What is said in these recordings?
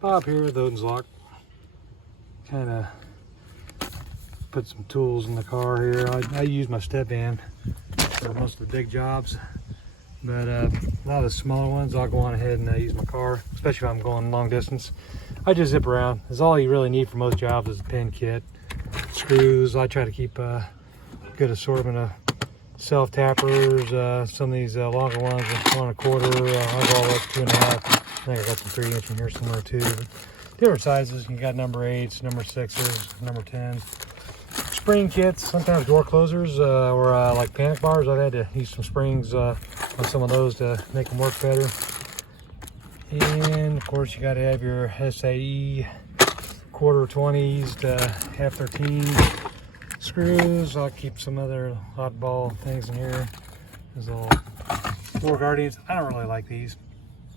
Bob here with Odin's Lock. Kind of put some tools in the car here. I use my step van for most of the big jobs, but a lot of the smaller ones I'll go on ahead and use my car, especially if I'm going long distance. I just zip around. That's all you really need for most jobs is a pin kit, screws. I try to keep a good assortment of self tappers. Some of these longer ones are 1 1/4. I go all up 2.5. I think I got some 3" in here somewhere too. But different sizes. You got number 8s, number 6s, number 10s. Spring kits, sometimes door closers or like panic bars. I've had to use some springs on some of those to make them work better. And of course, you got to have your SAE 1/4 20s to 1/2 13s. Screws. I'll keep some other oddball things in here. There's little Door Guardians. I don't really like these.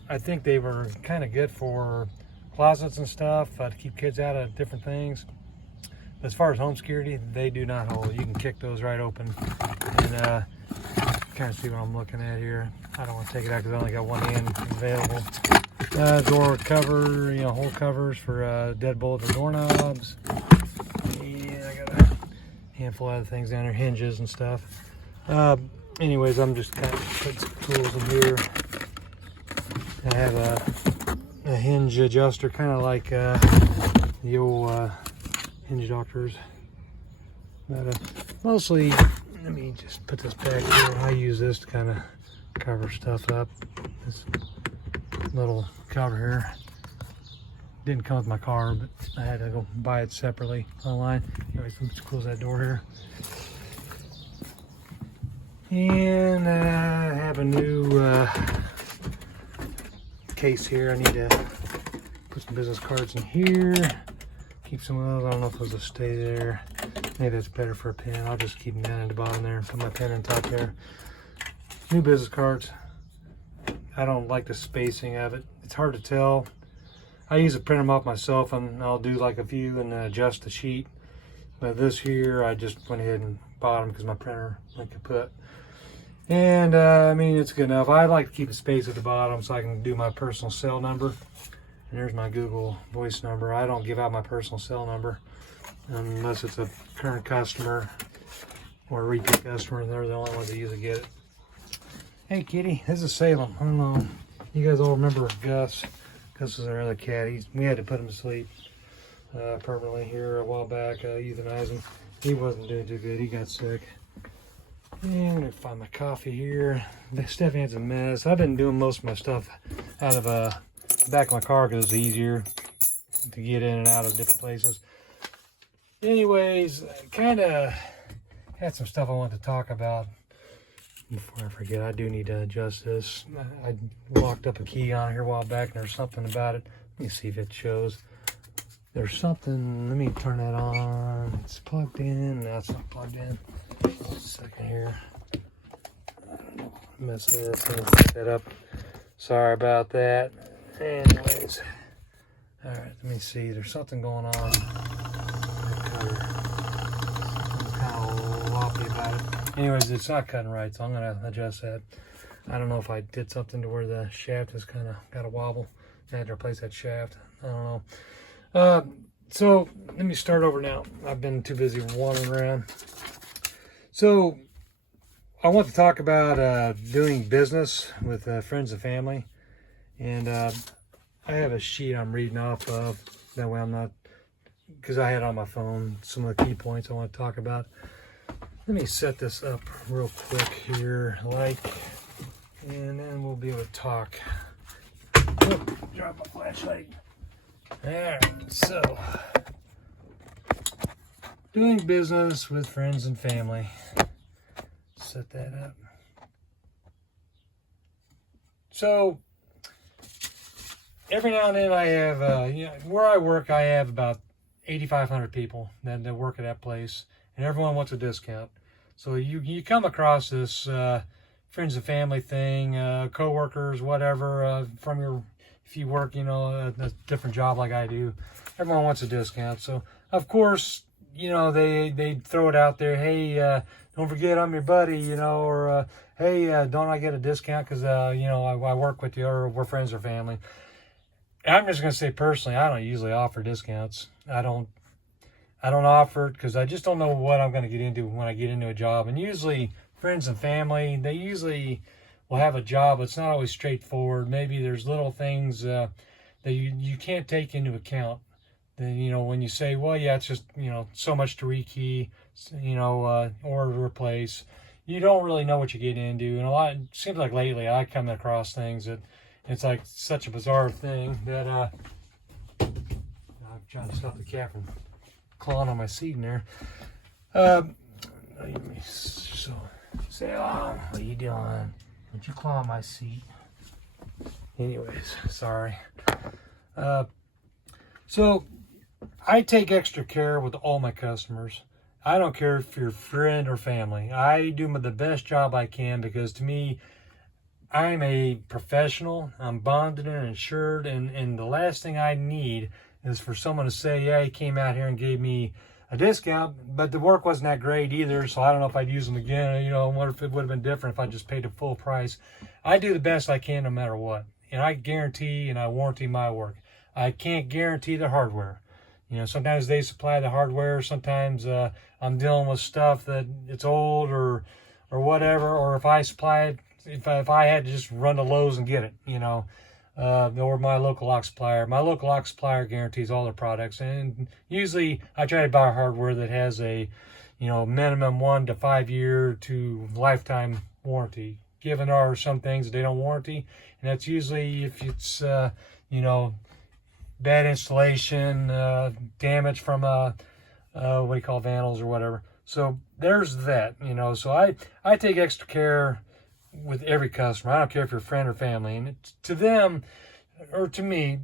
I think they were kind of good for closets and stuff to keep kids out of different things. But as far as home security, they do not hold. You can kick those right open. And kind of see what I'm looking at here. I don't want to take it out because I only got one end available. Door cover, hole covers for deadbolt or doorknobs. And I got a handful of other things down there, hinges and stuff. Anyways, I'm just kind of putting some tools in here. I have a hinge adjuster, kind of like the old hinge doctors. But mostly, let me just put this back here. I use this to kind of cover stuff up. This little cover here didn't come with my car, but I had to go buy it separately online. Anyways, let's close that door here. And I have a new case here. I need to put some business cards in here. Keep some of those. I don't know if those will stay there. Maybe it's better for a pen. I'll just keep them down at the bottom there and put my pen on top there. New business cards. I don't like the spacing of it. It's hard to tell. I usually print them off myself and I'll do like a few and adjust the sheet. But this here, I just went ahead and bought them because my printer went kaput. And I mean, it's good enough. I like to keep a space at the bottom so I can do my personal cell number. And there's my Google Voice number. I don't give out my personal cell number unless it's a current customer or a repeat customer. They're the only ones that usually get it. Hey kitty, this is Salem. I don't know. You guys all remember Gus. Gus was our other cat. We had to put him to sleep permanently here a while back, euthanize him. He wasn't doing too good. He got sick. And I'm gonna find my coffee here. Stephanie's a mess. I've been doing most of my stuff out of the back of my car because it's easier to get in and out of different places. Anyways, kind of had some stuff I want to talk about. Before I forget, I do need to adjust this. I locked up a key on here a while back and there's something about it. Let me see if it shows. There's something, let me turn that on. It's plugged in. No, it's not plugged in. Just a second here. I don't know. Mess this. Let me set that up. Sorry about that. Anyways. Alright, let me see. There's something going on. I'm kind of loppy about it. Anyways, it's not cutting right, so I'm going to adjust that. I don't know if I did something to where the shaft has kind of got a wobble. I had to replace that shaft. I don't know. So let me start over now. I've been too busy wandering around. So I want to talk about doing business with friends and family. And I have a sheet I'm reading off of. That way I'm not, because I had on my phone some of the key points I want to talk about. Let me set this up real quick here, and then we'll be able to talk. Oh, drop my flashlight. Alright, so doing business with friends and family. Set that up. So every now and then I have, where I work, I have about 8,500 people that work at that place. And everyone wants a discount. So you come across this friends and family thing, co-workers, whatever, if you work, a different job like I do, everyone wants a discount. So of course, they throw it out there. Hey, don't forget I'm your buddy, or hey, don't I get a discount because, I work with you or we're friends or family. I'm just going to say personally, I don't usually offer discounts. I don't offer it because I just don't know what I'm going to get into when I get into a job. And usually friends and family, they usually will have a job. It's not always straightforward. Maybe there's little things that you can't take into account. Then, when you say, well, yeah, it's just, so much to rekey, or to replace, you don't really know what you get into. And it seems like lately I come across things that it's like such a bizarre thing that I'm trying to stop the cat from clawing on my seat in there. So say, oh, what are you doing? Would you claw on my seat? Anyways, sorry. So I take extra care with all my customers. I don't care if you're friend or family. I do the best job I can because to me, I'm a professional. I'm bonded and insured, and the last thing I need is for someone to say, yeah, he came out here and gave me a discount, but the work wasn't that great either, so I don't know if I'd use them again. I wonder if it would have been different if I just paid the full price. I do the best I can no matter what, and I guarantee and I warranty my work. I can't guarantee the hardware. Sometimes they supply the hardware. Sometimes I'm dealing with stuff that it's old or whatever, or if I supply it, if I had to just run to Lowe's and get it, or my local lock supplier. My local lock supplier guarantees all their products, and usually I try to buy hardware that has a, minimum 1 to 5 year to lifetime warranty. Given there are some things that they don't warranty, and that's usually if it's, bad installation, damage from what do you call vandals or whatever. So there's that, So I take extra care with every customer. I don't care if you're a friend or family. And to them, or to me,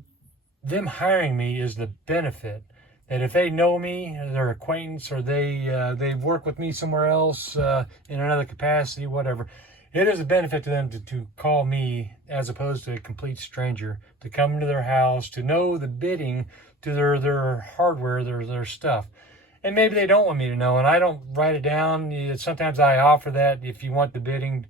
them hiring me is the benefit. That if they know me, their acquaintance, or they've worked with me somewhere else in another capacity, whatever, it is a benefit to them to call me as opposed to a complete stranger, to come into their house, to know the bidding to their hardware, their stuff. And maybe they don't want me to know, and I don't write it down. Sometimes I offer that if you want the bidding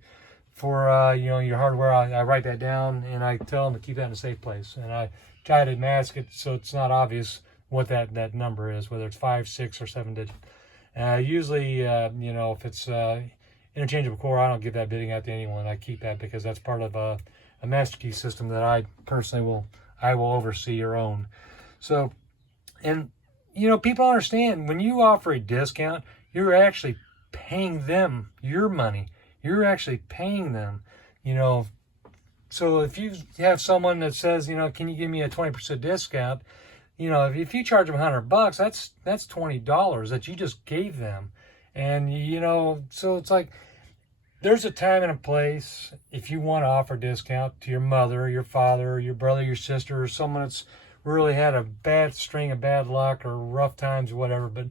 for your hardware, I write that down and I tell them to keep that in a safe place. And I try to mask it so it's not obvious what that number is, whether it's 5, 6, or 7 digit. Usually, if it's interchangeable core, I don't give that bidding out to anyone. I keep that because that's part of a master key system that I personally will oversee or own. So, and people understand when you offer a discount, you're actually paying them your money. You're actually paying them, So if you have someone that says, can you give me a 20% discount? If you charge them $100, that's $20 that you just gave them. And, so it's like, there's a time and a place if you want to offer a discount to your mother, your father, your brother, your sister, or someone that's really had a bad string of bad luck or rough times or whatever. But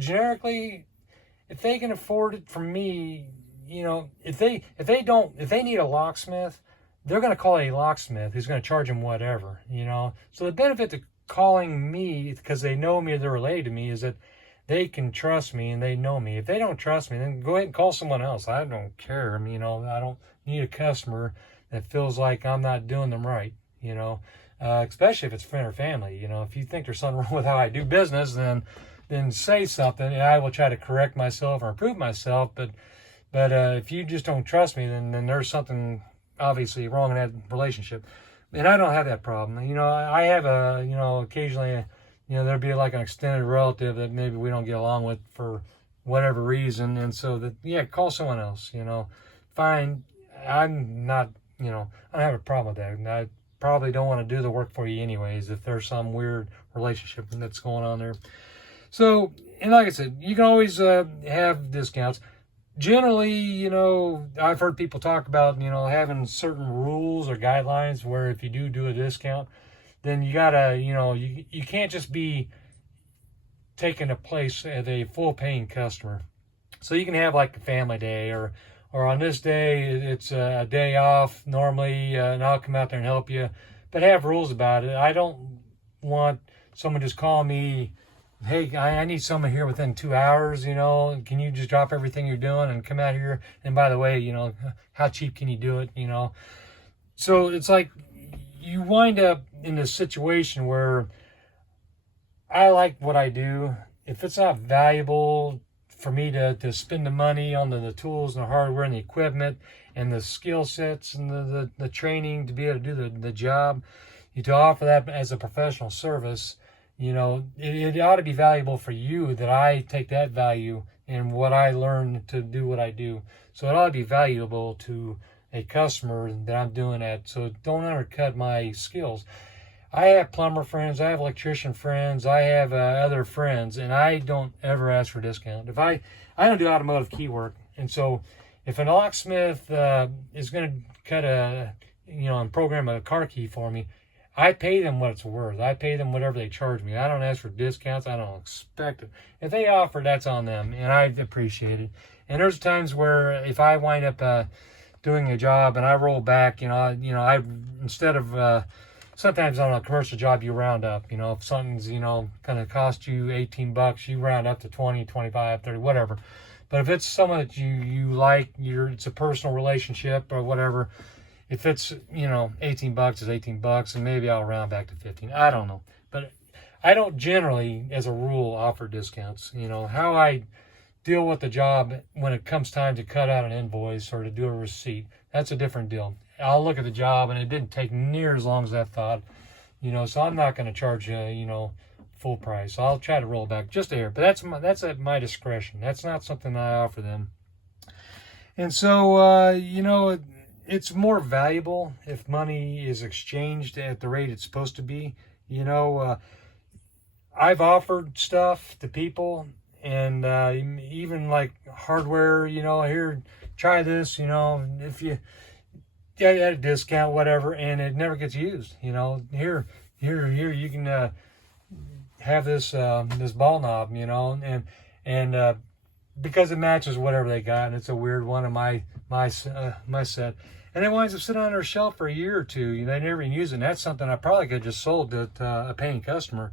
generically, if they can afford it from me, if they need a locksmith, they're going to call a locksmith who's going to charge them whatever, So the benefit to calling me, because they know me or they're related to me, is that they can trust me and they know me. If they don't trust me, then go ahead and call someone else. I don't care. I don't need a customer that feels like I'm not doing them right, especially if it's friend or family. If you think there's something wrong with how I do business, then say something and I will try to correct myself or improve myself. But if you just don't trust me, then there's something obviously wrong in that relationship. And I don't have that problem. I have occasionally, there'll be like an extended relative that maybe we don't get along with for whatever reason. And so call someone else, fine. I'm not, I don't have a problem with that. And I probably don't want to do the work for you anyways, if there's some weird relationship that's going on there. So, and like I said, you can always have discounts. Generally, I've heard people talk about, having certain rules or guidelines where if you do a discount, then you gotta, you can't just be taking a place as a full paying customer. So you can have like a family day or on this day, it's a day off normally, and I'll come out there and help you, but have rules about it. I don't want someone just calling me, hey, I need someone here within 2 hours, can you just drop everything you're doing and come out here? And by the way, how cheap can you do it, So it's like, you wind up in a situation where I like what I do. If it's not valuable for me to spend the money on the tools and the hardware and the equipment and the skill sets and the training to be able to do the job, to offer that as a professional service, it ought to be valuable for you that I take that value in what I learned to do what I do. So it ought to be valuable to a customer that I'm doing that. So don't undercut my skills. I have plumber friends, I have electrician friends, I have other friends, and I don't ever ask for a discount. If I don't do automotive key work, and so if an locksmith is going to cut and program a car key for me, I pay them what it's worth. I pay them whatever they charge me. I don't ask for discounts. I don't expect it. If they offer, that's on them, and I appreciate it. And there's times where if I wind up doing a job and I roll back, I instead of sometimes on a commercial job, you round up, if something's, going to cost you $18, you round up to 20, 25, 30, whatever. But if it's someone that you like, it's a personal relationship or whatever, if it's, $18 is $18 and maybe I'll round back to 15. I don't know. But I don't generally, as a rule, offer discounts. How I deal with the job when it comes time to cut out an invoice or to do a receipt, that's a different deal. I'll look at the job and it didn't take near as long as I thought, so I'm not going to charge full price. I'll try to roll back just a hair, but that's at my discretion. That's not something I offer them. And so, it's more valuable if money is exchanged at the rate it's supposed to be. I've offered stuff to people and even like hardware, here, try this, if you at a discount, whatever, and it never gets used. Here, you can have this ball knob, and because it matches whatever they got, and it's a weird one in my set, and it winds up sitting on their shelf for a year or two. They never even use it. And that's something I probably could have just sold to a paying customer.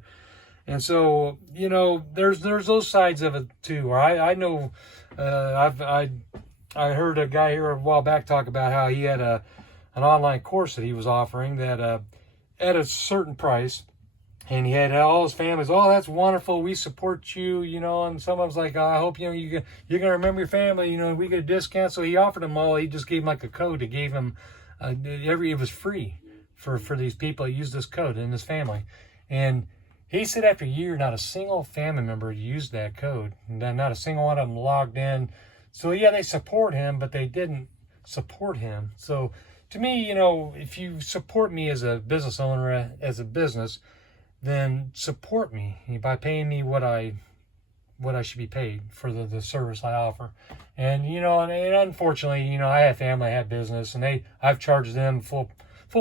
And so, there's those sides of it too. Or I know, I heard a guy here a while back talk about how he had an online course that he was offering that at a certain price, and he had all his families. Oh, that's wonderful. We support you, And someone's like, oh, I hope you're gonna remember your family. We get a discount. So he offered them all. He just gave them like a code. It gave him it was free for these people that use this code in his family, and he said after a year, not a single family member used that code. Not a single one of them logged in. So, yeah, they support him, but they didn't support him. So, to me, if you support me as a business owner, as a business, then support me by paying me what I should be paid for the service I offer. And, and unfortunately, I have family, I have business, and I've charged them full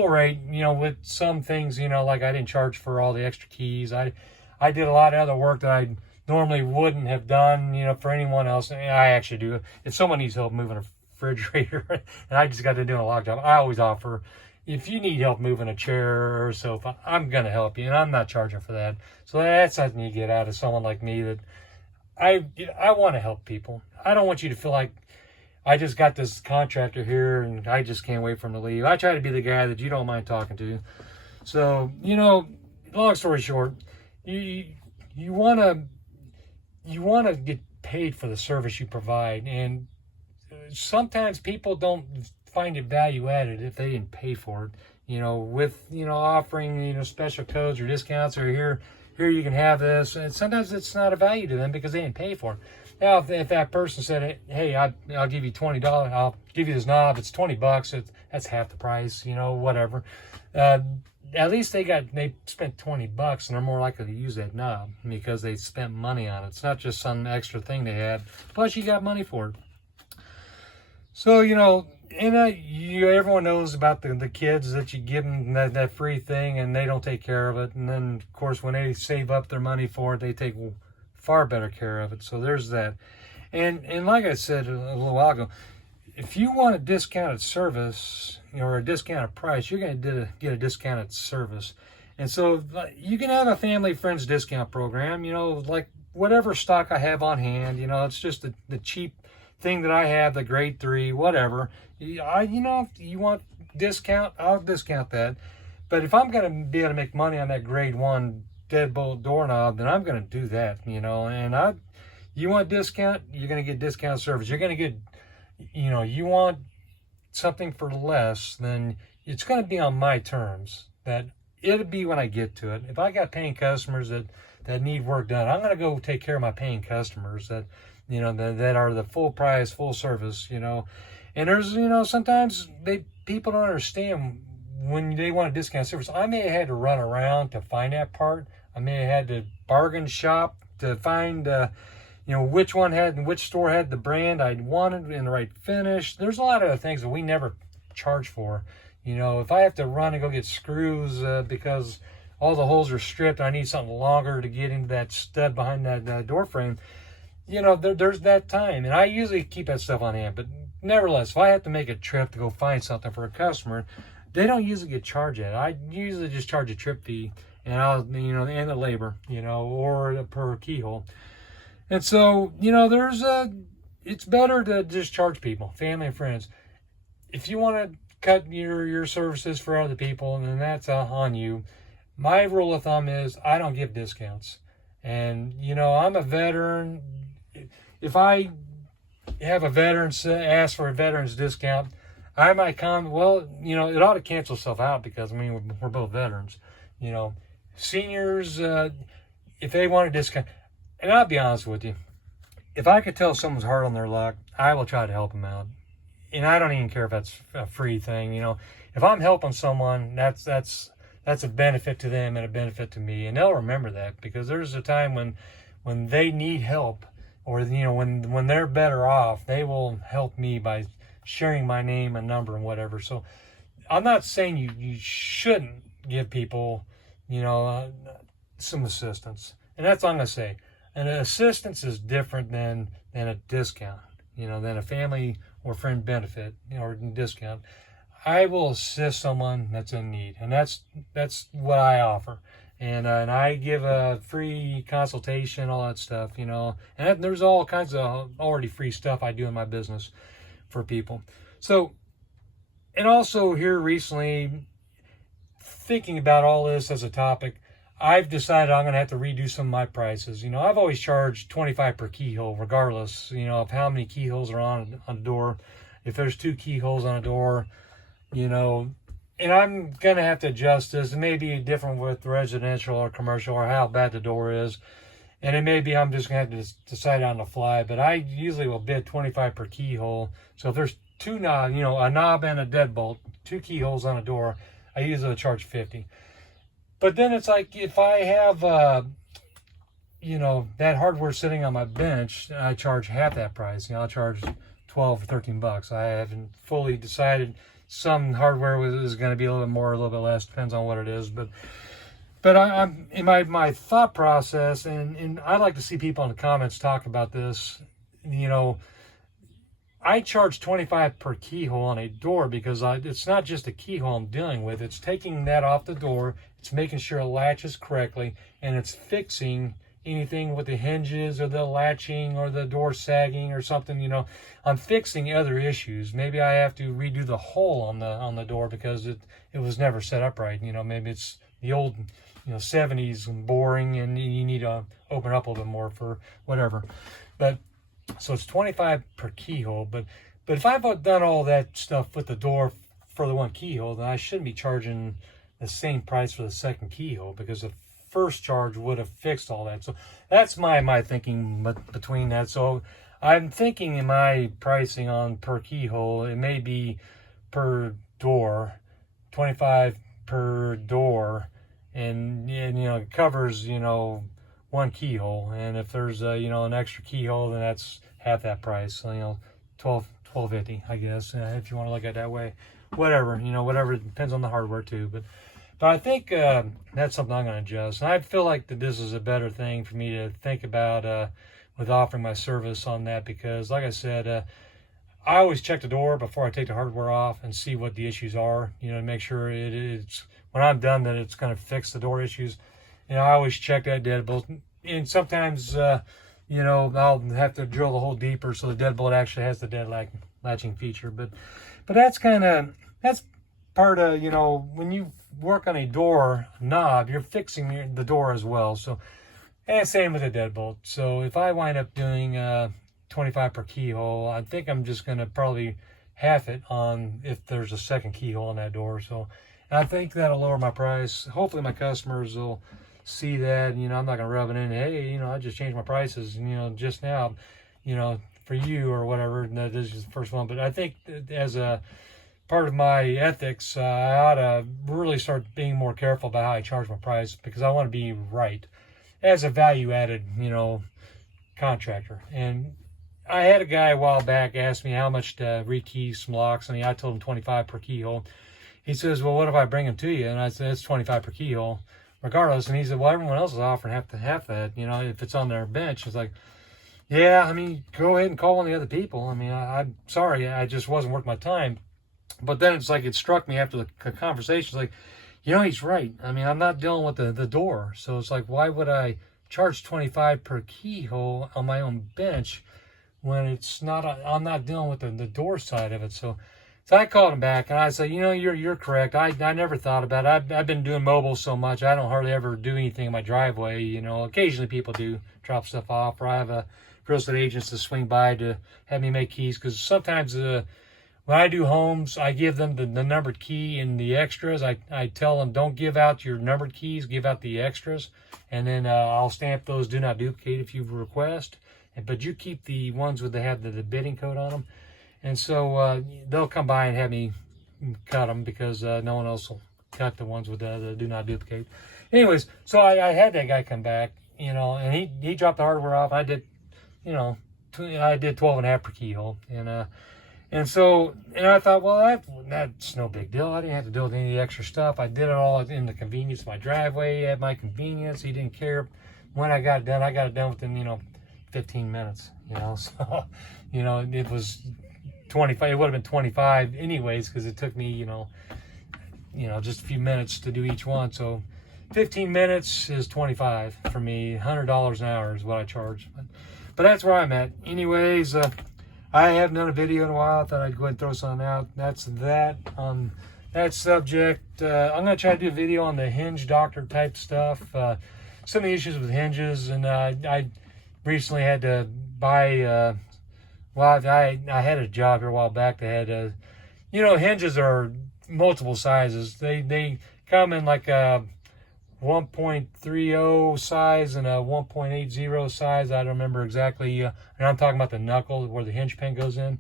rate, with some things, like I didn't charge for all the extra keys. I did a lot of other work that I normally wouldn't have done, for anyone else. And I actually do. If someone needs help moving a refrigerator and I just got to do a lock job, I always offer, if you need help moving a chair or a sofa, I'm going to help you, and I'm not charging for that. So that's something you get out of someone like me, that I want to help people. I don't want you to feel like I just got this contractor here and I just can't wait for him to leave. I try to be the guy that you don't mind talking to. So, long story short, you want to get paid for the service you provide, and sometimes people don't find it value added if they didn't pay for it. With offering special codes or discounts, or here you can have this, and sometimes it's not a value to them because they didn't pay for it. Now, if that person said, hey, I'll give you $20, I'll give you this knob, it's $20, that's half the price, whatever. At least they spent $20, and they're more likely to use that knob because they spent money on it. It's not just some extra thing they had. Plus, you got money for it. So, and everyone knows about the kids that you give them that free thing, and they don't take care of it. And then, of course, when they save up their money for it, they take far better care of it. So there's that. And like I said a little while ago, if you want a discounted service or a discounted price, you're going to get a discounted service. And so you can have a family friends discount program, like whatever stock I have on hand, it's just the cheap thing that I have, the grade 3, whatever. If you want discount, I'll discount that. But if I'm going to be able to make money on that grade 1 deadbolt doorknob, then I'm going to do that, you know. And you want discount, you're going to get discount service. You're going to get, you know, you want something for less, then it's going to be on my terms. That it'll be when I get to it. If I got paying customers that need work done, I'm going to go take care of my paying customers that, you know, that are the full price, full service, you know. And there's, you know, sometimes people don't understand when they want a discount service. I may have had to run around to find that part. I may have had to bargain shop to find, you know, which store had the brand I wanted in the right finish. There's a lot of things that we never charge for. You know, if I have to run and go get screws because all the holes are stripped, I need something longer to get into that stud behind that door frame, you know, there's that time. And I usually keep that stuff on hand. But nevertheless, if I have to make a trip to go find something for a customer, they don't usually get charged at it. I usually just charge a trip fee, and and the labor, you know, or per keyhole. And so, you know, it's better to just charge people, family and friends. If you want to cut your services for other people, then that's on you. My rule of thumb is I don't give discounts. And, you know, I'm a veteran. If I have a veteran ask for a veteran's discount, I might come, well, you know, it ought to cancel itself out because, I mean, we're both veterans. You know, seniors, if they want a discount, and I'll be honest with you, if I could tell someone's hard on their luck, I will try to help them out. And I don't even care if that's a free thing, you know. If I'm helping someone, that's a benefit to them and a benefit to me. And they'll remember that, because there's a time when they need help, or, you know, when they're better off, they will help me by sharing my name and number and whatever. So I'm not saying you shouldn't give people, you know, some assistance. And that's all I'm going to say. And assistance is different than a discount, you know, than a family or friend benefit, you know, or discount. I will assist someone that's in need, and that's what I offer. And I give a free consultation, all that stuff, you know. And there's all kinds of already free stuff I do in my business for people. So, and also here recently, thinking about all this as a topic, I've decided I'm going to have to redo some of my prices. You know, I've always charged $25 per keyhole, regardless, you know, of how many keyholes are on a door. If there's 2 keyholes on a door, you know, and I'm going to have to adjust this. It may be different with residential or commercial, or how bad the door is. And it may be I'm just going to have to decide on the fly, but I usually will bid $25 per keyhole. So if there's 2 knobs, you know, a knob and a deadbolt, 2 keyholes on a door, I usually will charge $50. But then it's like, if I have, you know, that hardware sitting on my bench, I charge half that price. You know, I'll charge 12 or 13 bucks. I haven't fully decided. Some hardware is going to be a little bit more, a little bit less, depends on what it is. But I'm in my thought process, and I'd like to see people in the comments talk about this. You know, I charge $25 per keyhole on a door because it's not just a keyhole I'm dealing with. It's taking that off the door, it's making sure it latches correctly, and it's fixing anything with the hinges or the latching or the door sagging or something. You know, I'm fixing other issues. Maybe I have to redo the hole on the door because it was never set up right. You know, maybe it's the old, you know, 70s and boring, and you need to open up a little bit more for whatever. But so it's $25 per keyhole. But if I've done all that stuff with the door for the 1 keyhole, then I shouldn't be charging the same price for the second keyhole, because the first charge would have fixed all that. So that's my thinking between that. So I'm thinking in my pricing on per keyhole, it may be per door, $25 per door, and you know, it covers, you know, 1 keyhole. And if there's you know, an extra keyhole, then that's half that price. So, you know, $12.50, I guess, if you want to look at it that way. Whatever, you know, whatever, it depends on the hardware too. But I think that's something I'm going to adjust. And I feel like that this is a better thing for me to think about with offering my service on that, because like I said, I always check the door before I take the hardware off and see what the issues are, you know, to make sure it's, when I'm done, that it's going to fix the door issues. You know, I always check that deadbolt, and sometimes, you know, I'll have to drill the hole deeper so the deadbolt actually has the latching feature. But that's part of, you know, when you work on a door knob, you're fixing the door as well. So, and same with the deadbolt. So if I wind up doing 25 per keyhole, I think I'm just going to probably half it on if there's a second keyhole in that door. So I think that'll lower my price. Hopefully my customers will see that, and, you know, I'm not going to rub it in, hey, you know, I just changed my prices, you know, just now, you know, for you or whatever. No, this is the first one. But I think as a part of my ethics, I ought to really start being more careful about how I charge my price, because I want to be right as a value-added, you know, contractor. And I had a guy a while back ask me how much to rekey some locks, and I told him 25 per keyhole. He says, well, what if I bring them to you? And I said, it's 25 per keyhole, regardless. And he said, well, everyone else is offering half that, you know, if it's on their bench. It's like, yeah, I mean, go ahead and call one of the other people. I mean, I'm sorry, I just wasn't worth my time. But then it's like, it struck me after the conversation, it's like, you know, he's right. I mean, I'm not dealing with the door. So it's like, why would I charge 25 per keyhole on my own bench when it's not, I'm not dealing with the door side of it. So I called him back and I said, you know, you're correct. I never thought about it. I've been doing mobile so much, I don't hardly ever do anything in my driveway. You know, occasionally people do drop stuff off, or I have a real estate agents to swing by to have me make keys, because sometimes when I do homes, I give them the numbered key and the extras. I tell them, don't give out your numbered keys, give out the extras. And then I'll stamp those do not duplicate if you request. But you keep the ones with the bidding code on them. And so they'll come by and have me cut them, because no one else will cut the ones with the do not duplicate. Anyways, so I had that guy come back, you know, and he dropped the hardware off. I did, you know, I did 12.5 per keyhole. And so, and I thought, well, that's no big deal. I didn't have to deal with any of the extra stuff. I did it all in the convenience of my driveway, at my convenience. He didn't care when I got it done. I got it done within, you know, 15 minutes, you know. So, you know, it was 25. It would have been 25 anyways, because it took me, you know, just a few minutes to do each one. So 15 minutes is 25 for me. $100 an hour is what I charge. But that's where I'm at. Anyways, I haven't done a video in a while. I thought I'd go ahead and throw something out. That's that on that subject. I'm going to try to do a video on the hinge doctor type stuff. Some of the issues with hinges. And I recently had to buy, well, I had a job here a while back that had, you know, hinges are multiple sizes. They come in like a 1.30 size and a 1.80 size. I don't remember exactly. And I'm talking about the knuckle where the hinge pin goes in.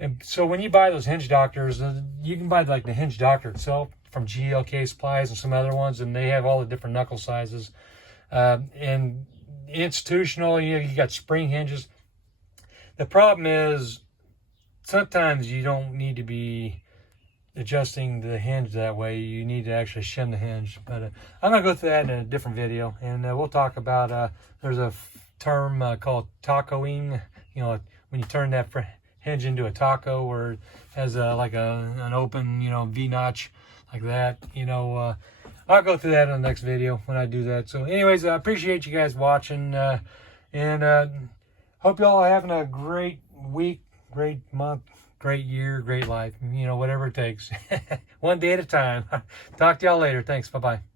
And so when you buy those hinge doctors, you can buy like the hinge doctor itself from GLK Supplies and some other ones, and they have all the different knuckle sizes. And institutional, you got spring hinges. The problem is sometimes you don't need to be adjusting the hinge that way. You need to actually shim the hinge. But I'm going to go through that in a different video, and we'll talk about, there's a term called tacoing. You know, when you turn that hinge into a taco, where it has like an open, you know, V-notch like that. You know, I'll go through that in the next video when I do that. So anyways, I appreciate you guys watching, and hope y'all are having a great week, great month, great year, great life, you know, whatever it takes. One day at a time. Talk to y'all later. Thanks. Bye-bye.